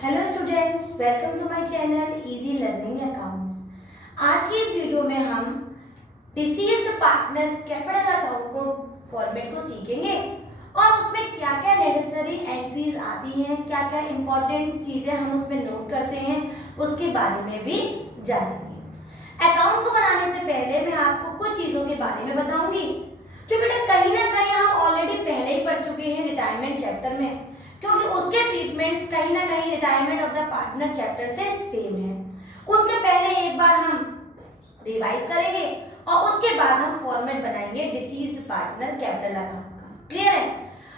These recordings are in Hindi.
Hello students, welcome to my channel easy learning accounts. आज की इस वीडियो में हम डिसीज्ड पार्टनर कैपिटल अकाउंट को फॉर्मेट को सीखेंगे और उसमें क्या क्या नेसेसरी एंट्रीज आती हैं, क्या क्या इंपॉर्टेंट चीजें हम उसमें नोट करते हैं, उसके बारे में भी जानेंगे। अकाउंट को बनाने से पहले मैं आपको कुछ चीजों के बारे में बताऊंगी जो बेटा कहीं ना कहीं हम ऑलरेडी पहले ही पढ़ चुके हैं रिटायरमेंट चैप्टर में, क्योंकि उसके ट्रीटमेंट्स कहीं ना कहीं retirement of the partner chapter से सेम है। उनके पहले एक बार हम रिवाइज करेंगे और उसके बाद हम फॉर्मेट बनाएंगे डिसीज्ड पार्टनर कैपिटल अकाउंट का। क्लियर है?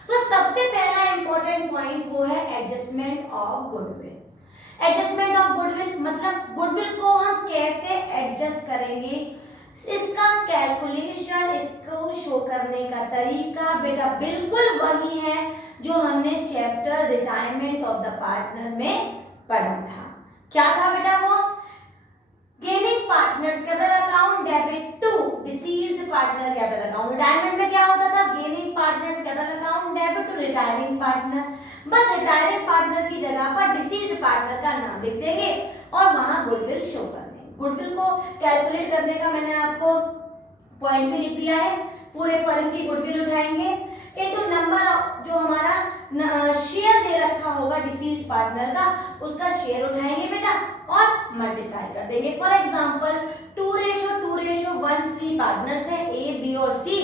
तो सबसे पहला इंपॉर्टेंट पॉइंट वो है adjustment of goodwill. Adjustment of goodwill मतलब गुडविल को हम कैसे एडजस्ट करेंगे, इसका कैलकुलेशन, इसको शो करने का तरीका बेटा बिल्कुल वही है जो हमने chapter retirement of the partner में पढ़ा था। क्या था बेटा वो? Gaining partners capital account debit to deceased partner capital account. Retirement में क्या होता था? Gaining partners capital account debit to retiring partner. बस रिटायरिंग पार्टनर की जगह पर डिसीज्ड पार्टनर का नाम लिख देंगे और वहां गुडविल शो कर देंगे। गुडविल को कैलकुलेट करने का मैंने आपको पॉइंट भी लिख दिया है। पूरे फर्म की गुडविल उठाएंगे इनटू नंबर जो हमारा शेयर दे रखा होगा डिसीज्ड पार्टनर का, उसका शेयर उठाएंगे बेटा और मल्टीप्लाई कर देंगे। फॉर एग्जांपल 2:1 पार्टनर्स है ए, बी और सी।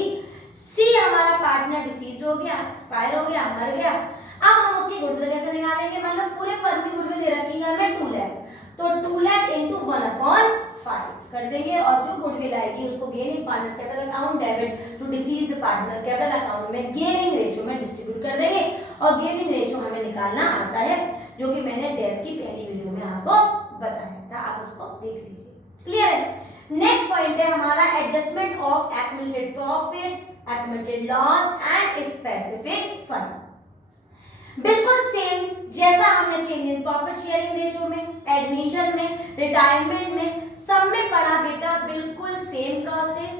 सी हमारा पार्टनर डिसीज्ड हो गया, एक्सपायर हो गया, मर गया। अब हम उसकी गुडविल कैसे निकालेंगे? मतलब पूरे फर्म की गुडविल दे रखी है हमें 2 लाख, तो 2 लाख इंटू 1/5 कर देंगे और जो गुडविल आएगी उसको gaining partner capital account debit to deceased partner capital account में गेनिंग रेशियो में डिस्ट्रीब्यूट कर देंगे। और गेनिंग रेशियो हमें निकालना आता है जो कि मैंने डेथ की पहली वीडियो में आपको बताया था, आप उसको देख लीजिए। क्लियर है? नेक्स्ट पॉइंट है हमारा adjustment of accumulated profit, accumulated loss and specific fund. बिल्कुल सेम जैसा हमने change in profit sharing ratio में, एडमिशन में, रिटायरमेंट में, सब में पढ़ा बेटा, बिल्कुल सेम प्रोसेस।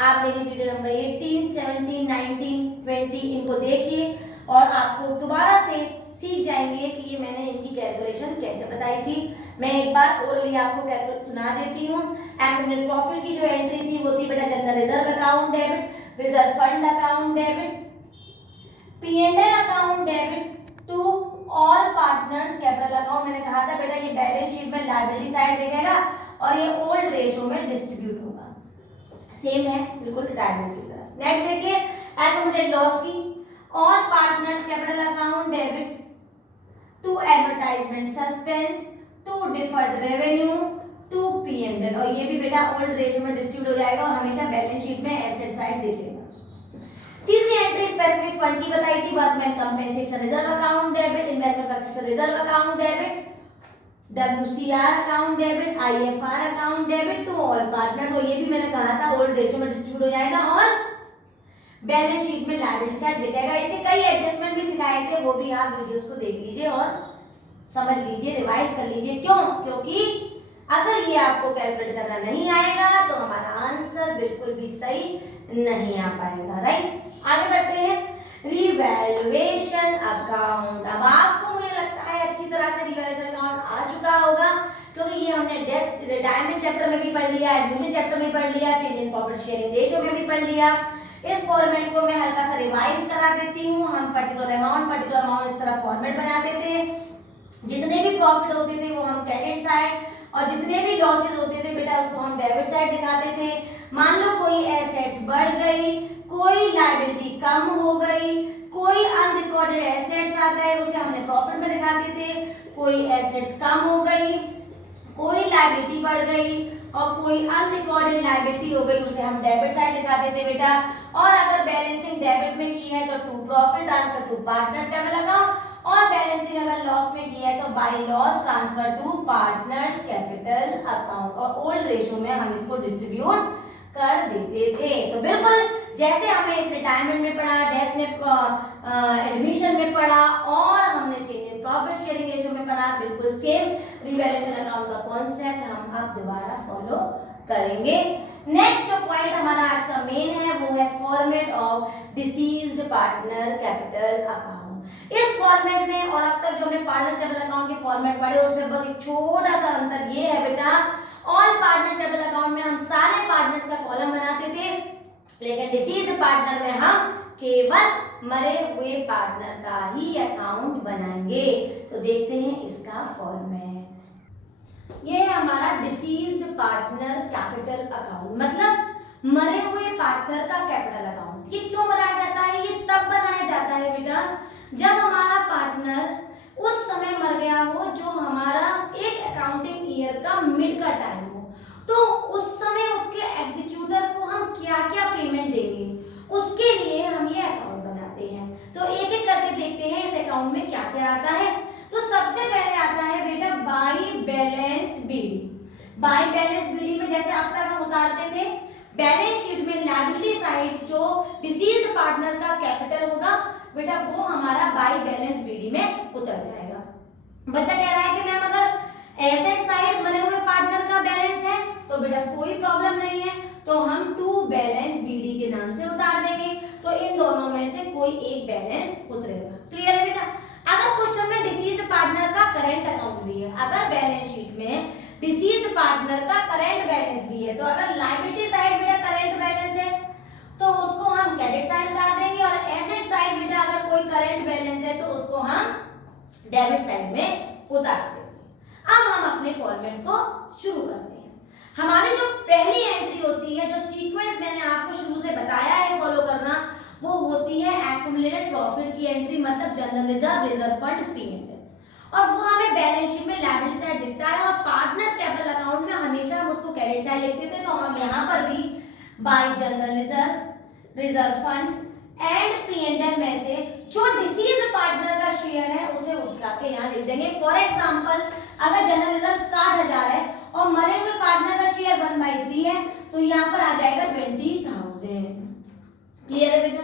आप मेरी वीडियो नंबर 18, 17, 19, 20 इनको देखिए और आपको दोबारा से सीख जाएंगे कि ये मैंने इनकी कैलकुलेशन कैसे बताई थी। मैं एक बार ओरली आपको कैलकुलेट सुना देती हूँ। एक्युमुलेटेड प्रॉफिट की जो एंट्री थी वो थी बेटा general reserve account debit, reserve fund account debit, P&L account debit to all partners capital account. मैंने कहा था बेटा ये बैलेंस शीट में लायबिलिटी साइड देखेगा और ये ओल्ड रेशियो में डिस्ट्रीब्यूट होगा। सेम है बिल्कुल रिटायरमेंट की तरह। नेक्स्ट देखिए एक्युमुलेटेड लॉस की, all partners capital account debit to advertisement suspense to deferred revenue to P&L, और ये भी बेटा ओल्ड रेशियो में डिस्ट्रीब्यूट हो जाएगा और हमेशा बैलेंस शीट में एसेट साइड दिखेगा। तीसरी एंट्री स्पेसिफिक फंड की बताई थी, workman compensation reserve account debit, investment fluctuation reserve account debit, WCR account debit, IFR account debit to all partner. तो ये भी मैंने कहा था ओल्ड रेशियो में डिस्ट्रीब्यूट हो जाएगा और बैलेंस शीट में लायबिलिटी साइड दिखेगा। ऐसे कई एडजस्टमेंट भी सिखाए थे, वो भी आप वीडियोस को देख लीजिए और समझ लीजिए, रिवाइज कर लीजिए। क्यों? क्योंकि अगर ये आपको कैलकुलेट करना नहीं आएगा तो हमारा आंसर बिल्कुल भी सही नहीं आ पाएगा। राइट, आगे बढ़ते हैं। Revaluation account. अब आपको मुझे लगता है अच्छी तरह से रिवैल्यूएशन अकाउंट आ चुका होगा, क्योंकि ये हमने डेथ रिटायरमेंट चैप्टर में भी पढ़ लिया, एडमिशन चैप्टर में पढ़ लिया, change in profit sharing ratio में भी पढ़ लिया। इस फॉर्मेट को मैं हल्का सा रिवाइज करा देती हूँ। हम पर्टिकुलर अमाउंट इस तरह फॉर्मेट बनाते थे। जितने भी प्रॉफिट होते थे वो हम क्रेडिट साइड और जितने भी लॉसेस होते थे बेटा उसको हम डेबिट साइड दिखाते थे। मान लो कोई एसेट्स बढ़ गई, कोई लायबिलिटी कम हो गई, कोई अनरिकॉर्डेड एसेट्स आ गए, उसे हमने प्रॉफिट में दिखाते थे। कोई एसेट्स कम हो गई, कोई लायबिलिटी बढ़ गई और कोई अनरिकॉर्डेड लायबिलिटी हो गई, उसे हम डेबिट साइड दिखाते थे बेटा। और अगर बैलेंसिंग डेबिट में की है तो to profit transfer to partners capital account, और बैलेंसिंग अगर लॉस में किया है तो by loss transfer to partners capital account, और ओल्ड रेशियो में हम इसको डिस्ट्रीब्यूट कर देते थे। तो बिल्कुल जैसे हमें इस रिटायरमेंट में पढ़ा, डेथ में, एडमिशन में पढ़ा और हमने change in profit sharing ratio में पढ़ा, बिल्कुल सेम रिवैल्यूएशन अकाउंट का कॉन्सेप्ट हम अब दोबारा फॉलो करेंगे। नेक्स्ट जो पॉइंट हमारा आज का मेन है वो है format of deceased partner capital account. इस फॉर्मेट में और अब तक जो हमने पार्टनर्स कैपिटल अकाउंट के फॉर्मेट पढ़े उसमें बस एक छोटा सा अंतर ये है बेटा, ऑल पार्टनर्स कैपिटल अकाउंट में हम सारे पार्टनर्स का कॉलम बनाते थे, लेकिन डिसीज्ड पार्टनर में हम केवल मरे हुए पार्टनर का ही अकाउंट बनाएंगे। तो देखते हैं इसका फॉर्मेट। ये है हमारा डिसीज्ड पार्टनर कैपिटल अकाउंट, मतलब मरे हुए पार्टनर का कैपिटल अकाउंट। ये क्यों बनाया जाता है? ये तब बनाया जाता है बेटा जब हमारा पार्टनर उस समय मर गया हो जो हमारा एक अकाउंटिंग ईयर का मिड का टाइम हो, तो उस समय उसके एग्जीक्यूटर को हम क्या क्या पेमेंट देंगे, उसके लिए हम ये अकाउंट बनाते हैं। तो एक एक करके देखते हैं इस अकाउंट में क्या क्या आता है। तो सबसे पहले आता है बेटा by balance BD. By balance BD में जैसे अब तक हम उतारते थे, बैलेंस शीट में लायबिलिटी साइड जो डिसीज्ड पार्टनर का कैपिटल होगा बेटा वो हमारा बाई बैलेंस बीडी में उतर जाएगा। बच्चा कह रहा है कि मैम अगर एसेट साइड मरे हुए पार्टनर का बैलेंस है तो बेटा कोई प्रॉब्लम नहीं है, तो हम टू बैलेंस बीडी के नाम से उतार देंगे। तो इन दोनों में से कोई एक बैलेंस उतरेगा। क्लियर है बेटा? अगर क्वेश्चन में डिसीज्ड पार्टनर का करंट अकाउंट भी है, अगर बैलेंस शीट में डिसीज्ड पार्टनर का करंट बैलेंस भी है, तो अगर लायबिलिटी साइड बेटा करंट बैलेंस है तो उसको हम क्रेडिट साइड उतार देंगे, और एसेट साइड बेटा अगर कोई करंट बैलेंस है तो उसको हम डेबिट साइड में उतार देंगे। अब हम अपने फॉर्मेट को शुरू करते हैं। हमारी जो पहली एंट्री होती है, जो सीक्वेंस मैंने आपको शुरू से बताया है फॉलो करना, वो होती है एक्युमुलेटेड प्रॉफिट की एंट्री, मतलब general reserve, reserve fund, P&L, और वो हमें बैलेंस शीट में लायबिलिटी साइड दिखता है, और पार्टनर्स कैपिटल अकाउंट में हमेशा हम उसको क्रेडिट साइड लिखते थे। तो हम यहाँ पर भी by general reserve, reserve fund and P and L में से जो डिसीज्ड पार्टनर का शेयर है उसे उठा के यहाँ लिख देंगे। फॉर एग्जांपल अगर जनरल रिजर्व 60,000 है और मरे हुए पार्टनर का शेयर 1/3 है, तो यहाँ पर आ जाएगा 20,000। क्लियर है बेटा?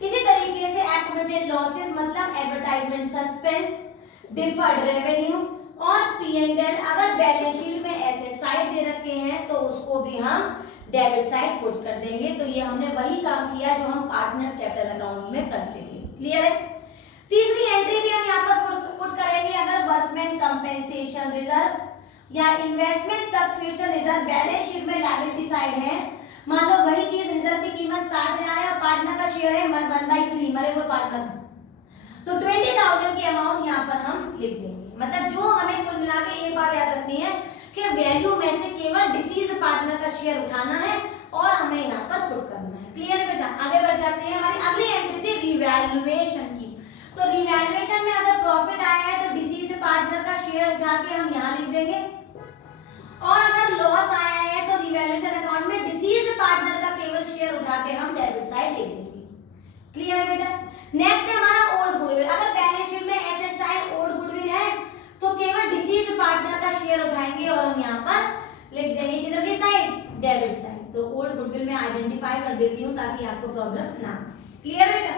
इसी तरीके से एक्युमुलेटेड लॉसेस मतलब एडवर्टाइजमेंट सस्पेंस, डिफर्ड रेवेन्यू और पी&एल अगर बैलेंस शीट में एसेट साइड दे रखे हैं तो उसको भी हम डेबिट साइड पुट कर देंगे। तो ये हमने वही काम किया जो हम पार्टनर्स कैपिटल अकाउंट में करते थे। क्लियर है? तीसरी एंट्री भी हम यहाँ पर पुट करेंगे अगर वर्कमैन कंपेंसेशन रिजर्व या investment fluctuation reserve balance sheet में लायबिलिटी साइड है। मान लो वही चीज रिजर्व की कीमत 60,000 है और पार्टनर का शेयर है 1/3 मरे हुए पार्टनर का, तो 20,000 की अमाउंट यहाँ पर हम लिख देंगे। मतलब जो हमें कुल मिला के एक बात याद रखनी है कि वैल्यू में से केवल डिसीज्ड पार्टनर का शेयर उठाना है और हमें यहाँ पर पुट करना है। क्लियर है बेटा? आगे बढ़ जाते हैं। हमारी अगली एंट्री थी रिवैल्यूएशन की। तो रिवैल्यूएशन में अगर प्रॉफिट आया है तो डिसीज्ड पार्टनर का शेयर उठा के हम यहाँ लिख देंगे, और अगर लॉस आया है तो रिवैल्यूएशन अकाउंट में डिसीज्ड पार्टनर का केवल शेयर उठा के हम डेबिट साइड लिख देंगे। क्लियर है बेटा? नेक्स्ट है हमारा ओल्ड गुडविल। अगर बैलेंस शीट में एसेट साइड ओल्ड गुडविल है तो केवल डिसीज्ड पार्टनर का शेयर उठाएंगे और हम यहाँ पर लिख देंगे किधर की साइड, डेबिट साइड। तो ओल्ड गुडविल में आइडेंटिफाई कर देती हूँ ताकि आपको प्रॉब्लम ना। क्लियर बेटा?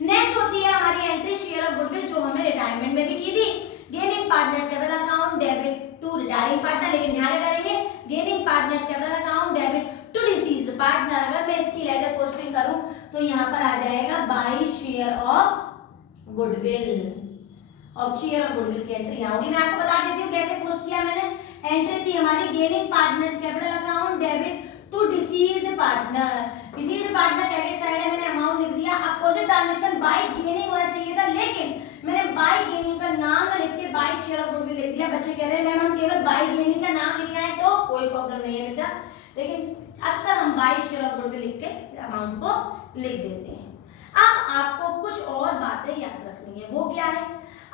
नेक्स्ट होती है हमारी एंट्री शेयर ऑफ गुडविल, जो हमने रिटायरमेंट में भी की थी। Gaining partners capital account debit to retiring partner, लेकिन ध्यान करेंगे gaining partners capital account debit to deceased partner. अगर मैं इसकी लेजर पोस्टिंग करूं तो यहाँ पर आ जाएगा बाय शेयर ऑफ गुडविल, और शेयर ऑफ गुडविल की एंट्री यहाँ होगी। मैं आपको बता देती हूँ कैसे पोस्ट किया मैंने। एंट्री थी हमारी gaining partners capital account debit to deceased partner. Deceased partner credit side है, मैंने अमाउंट लिख दिया। अपोजिट ट्रांजैक्शन बाय गेनिंग होना चाहिए था, लेकिन मैंने बाय गेनिंग का नाम लिख के बाय शेयर ऑफ गुडविल लिख दिया। बच्चे कह रहे हैं मैम हम केवल बाय गेनिंग का नाम लिखे हैं, तो कोई प्रॉब्लम नहीं है बेटा, लेकिन अक्सर हम बाय शेयर ऑफ गुडविल लिख के अमाउंट को लिख देते हैं। अब आपको कुछ और बातें याद रखनी है। वो क्या है?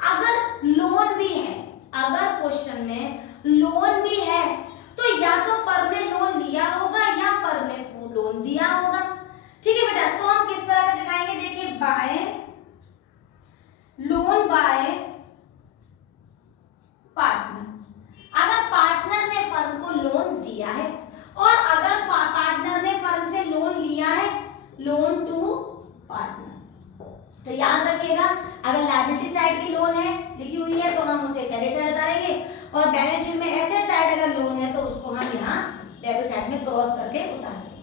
अगर लोन भी है, अगर क्वेश्चन में लोन भी है तो या तो फर्म ने लोन लिया होगा या फर्म ने लोन दिया होगा। ठीक है बेटा? तो हम किस तरह से दिखाएंगे? देखिए बाय लोन बाय पार्टनर। अगर पार्टनर ने फर्म को लोन दिया है और अगर पार्टनर ने फर्म से लोन लिया है, लोन टू पार्टनर, तो याद रखिएगा अगर लायबिलिटी साइड की लोन है लिखी हुई है तो हम उसे क्रेडिट साइड उतारेंगे, और बैलेंस शीट में एसेट साइड अगर लोन है तो उसको हम यहाँ डेबिट साइड में क्रॉस करके उतार देंगे।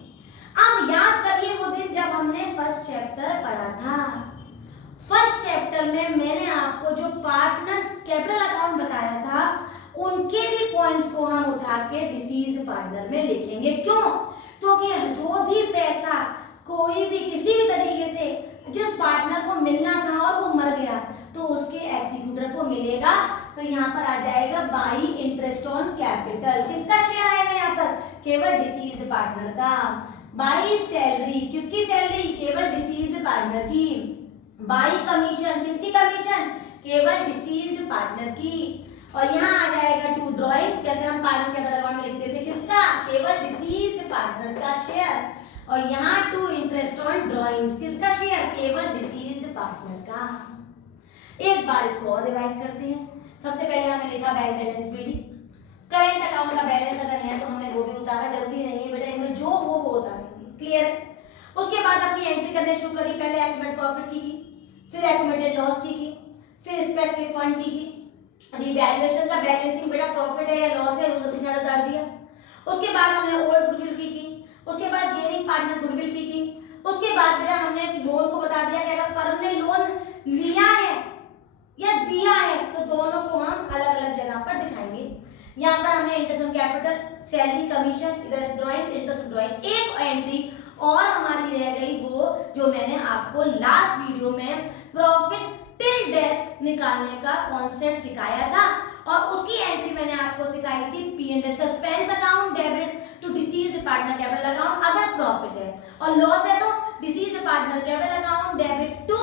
अब याद करिए वो दिन जब हमने फर्स्ट चैप्टर पढ़ा था, फर्स्ट चैप्टर में मैंने आपको जो पार्टनर्स कैपिटल अकाउंट बताया था उनके भी पॉइंट्स को हम उठा के डिसीज्ड पार्टनर में लिखेंगे। क्यों? क्योंकि जो भी पैसा कोई भी किसी भी तरीके से जिस पार्टनर को मिलना था और वो मर गया तो उसके एग्जीक्यूटर को मिलेगा। तो यहाँ पर आ जाएगा बाई इंटरेस्ट ऑन कैपिटल, किसका शेयर आएगा यहाँ पर? केवल डिसीज्ड पार्टनर का। बाई सैलरी, किसकी सैलरी? केवल डिसीज्ड पार्टनर की। बाई कमीशन, किसकी कमीशन? केवल डिसीज्ड पार्टनर की। और यहाँ आ जाएगा टू ड्राइंग्स, जैसे हम पार्टनर कैपिटल अकाउंट में लिखते थे, किसका? केवल डिसीज्ड पार्टनर का शेयर। और यहाँ टू इंटरेस्ट ऑन ड्राइंग्स, किसका शेयर? केवल डिसीज्ड पार्टनर का। एक बार इसको और रिवाइज करते हैं। सबसे पहले हमने लिखा bank balance PD, current account का बैलेंस अगर है तो हमने वो भी उतारा, जरूरी नहीं है बेटा इसमें जो हो वो उतारेंगे, क्लियर है। उसके बाद अपनी एंट्री करने शुरू करी, पहले एक्यूमुलेटेड प्रॉफिट की, फिर एक्यूमुलेटेड लॉस की, फिर स्पेसिफिक फंड की, रिवैल्यूएशन का बैलेंसिंग बेटा प्रॉफिट है या लॉस है वो दूसरी साइड उतार दिया। उसके बाद हमने ओल्ड गुडविल की, उसके बाद गेनिंग पार्टनर गुडविल की, उसके बाद बेटा हमने लोन को बता दिया कि अगर फर्म ने लोन लिया है या दिया है तो दोनों को हम अलग अलग जगह पर दिखाएंगे। यहाँ पर हमने interest on capital, salary, commission, इधर ड्राइंग्स, इंटरेस्ट ऑन ड्राइंग। एक एंट्री और हमारी रह गई वो जो मैंने आपको लास्ट वीडियो में प्रॉफिट टिल डेथ निकालने का कॉन्सेप्ट सिखाया था और उसकी एंट्री मैंने आपको सिखाई थी P&L, suspense account debit to deceased partner capital account अगर प्रॉफिट है, और लॉस है तो deceased partner capital account debit to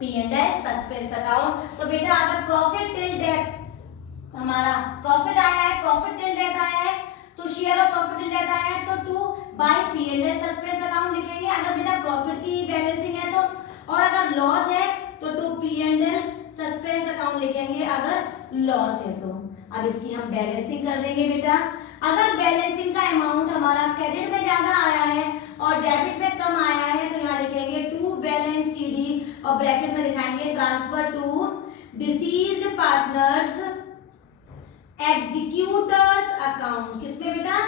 P&L suspense account. तो बेटा अगर प्रॉफिट टिल डेथ हमारा प्रॉफिट आया है, प्रॉफिट टिल डेथ आया है तो share of profit till death आया है तो to bye P&L suspense account लिखेंगे अगर बेटा प्रॉफिट की बैलेंसिंग है तो, और अगर लॉस है तो टू P&L सस्पेंस अकाउंट लिखेंगे अगर लॉस है तो। अब इसकी हम बैलेंसिंग कर देंगे बेटा। अगर बैलेंसिंग का अमाउंट हमारा क्रेडिट में ज्यादा आया है और डेबिट में कम आया है तो यहाँ लिखेंगे टू बैलेंस CD और ब्रैकेट में दिखाएंगे transfer to deceased partners executors account. किसमें बेटा?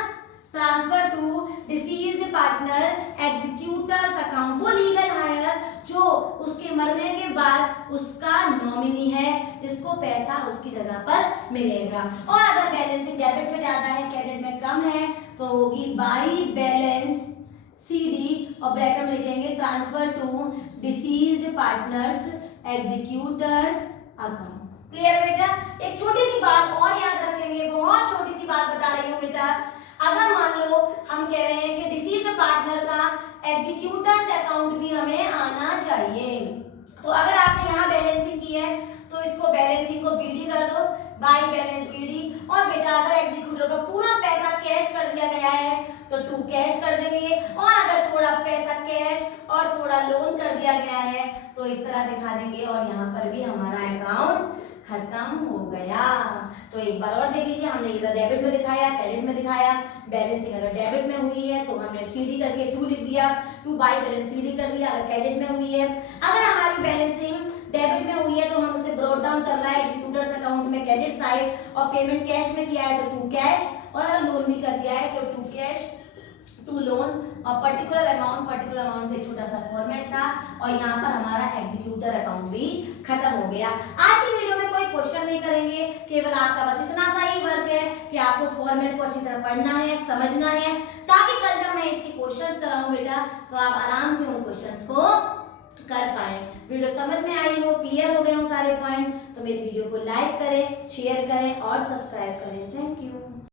Transfer to deceased partner executors account. वो लीगल हायर जो उसके मरने के बाद उसका नॉमिनी है, जिसको पैसा उसकी जगह पर मिलेगा। और अगर बैलेंसिंग डेबिट में ज्यादा है क्रेडिट में कम है तो होगी बाई बैलेंस CD और ब्रैकेट में लिखेंगे transfer to deceased partners executors account. Clear है बेटा? एक छोटी सी बात और याद रखेंगे, बहुत छोटी सी बात बता रही हूँ बेटा। अगर मान लो हम कह रहे हैं कि डिसीज्ड पार्टनर का एग्जीक्यूटर्स अकाउंट भी हमें आना चाहिए, तो अगर आपने यहाँ बैलेंसिंग की है तो इसको बैलेंसिंग को BD कर दो, बाय बैलेंस BD। और बेटा अगर एग्जीक्यूटर का पूरा पैसा कैश कर दिया गया है तो टू कैश कर देंगे, और अगर थोड़ा पैसा कैश और थोड़ा लोन कर दिया गया है तो इस तरह दिखा देंगे और यहाँ पर भी हमारा अकाउंट खत्म हो गया। तो एक बार और देख लीजिए, हमने इधर डेबिट में दिखाया, क्रेडिट में दिखाया। बैलेंसिंग अगर डेबिट में हुई है तो हमने CD करके टू लिख दिया, टू बाय बैलेंस CD कर दिया अगर क्रेडिट में हुई है। अगर हमारी बैलेंसिंग डेबिट में हुई है तो हम उसे ब्रॉट डाउन करना है एग्जीक्यूटर्स अकाउंट में क्रेडिट साइड, और पेमेंट कैश में किया है तो टू कैश, और अगर लोन भी कर दिया है तो टू कैश टू लोन, और पर्टिकुलर अमाउंट से छोटा सा फॉर्मेट था, और यहाँ पर हमारा एग्जीक्यूटर अकाउंट भी खत्म हो गया। आज की वीडियो में कोई क्वेश्चन नहीं करेंगे, केवल आपका बस इतना सा ही वर्क है कि आपको फॉर्मेट को अच्छी तरह पढ़ना है, समझना है, ताकि कल जब मैं इसकी क्वेश्चंस कराऊं बेटा तो आप आराम से उन क्वेश्चंस को कर पाए। वीडियो समझ में आई हो, क्लियर हो गए हो सारे पॉइंट, तो मेरी वीडियो को लाइक करें, शेयर करें और सब्सक्राइब करें। Thank you.